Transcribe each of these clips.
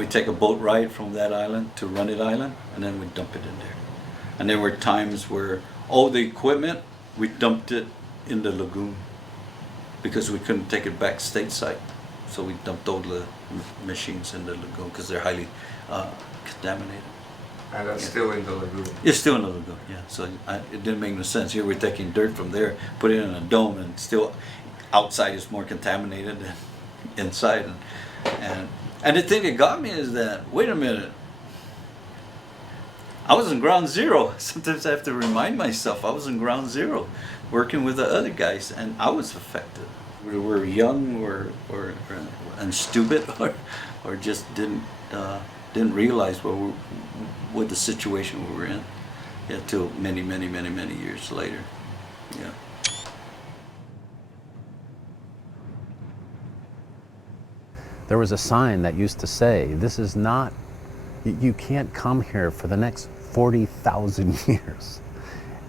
We take a boat ride from that island to Runit Island, and then we dump it in there. And there were times where all the equipment, we dumped it in the lagoon because we couldn't take it back stateside. So we dumped all the machines in the lagoon because they're highly contaminated. And that's still in the lagoon. It's still in the lagoon, yeah. So it didn't make no sense. Here we're taking dirt from there, put it in a dome, and still outside is more contaminated than inside. And the thing that got me is that, wait a minute, I was in ground zero. Sometimes I have to remind myself I was in ground zero, working with the other guys, and I was affected. We were young and stupid, or just didn't realize what the situation we were in. Yeah, till many years later. Yeah. There was a sign that used to say, "This is not, you can't come here for the next 40,000 years."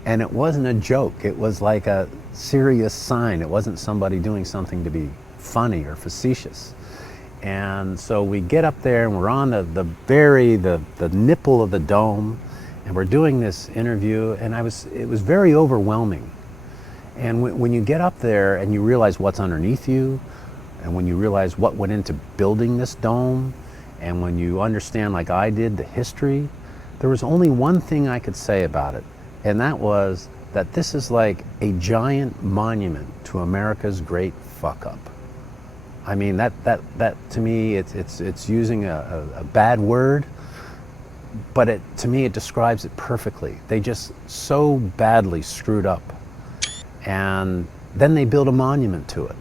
And it wasn't a joke. It was like a serious sign. It wasn't somebody doing something to be funny or facetious. And so we get up there and we're on the nipple of the dome, and we're doing this interview, and it was very overwhelming. And when you get up there and you realize what's underneath you, and when you realize what went into building this dome, and when you understand, like I did, the history, there was only one thing I could say about it, and that was that this is like a giant monument to America's great fuck up. I mean, that to me, it's using a bad word, but to me it describes it perfectly. They just so badly screwed up, and then they built a monument to it.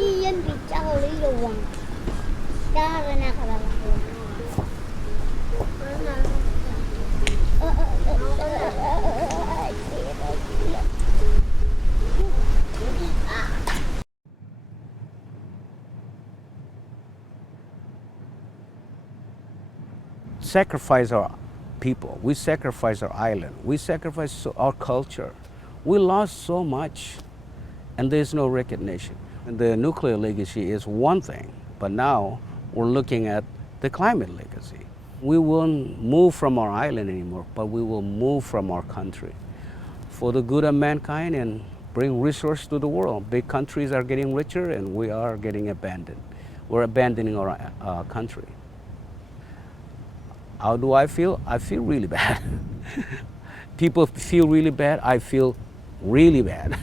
Iyan pizza uliluwang. Dahil na kalalaki. sacrifice our people, we sacrifice our island, we sacrifice our culture. We lost so much, and there's no recognition. And the nuclear legacy is one thing, but now we're looking at the climate legacy. We won't move from our island anymore, but we will move from our country for the good of mankind and bring resources to the world. Big countries are getting richer, and we are getting abandoned. We're abandoning our country. How do I feel? I feel really bad. People feel really bad. I feel really bad.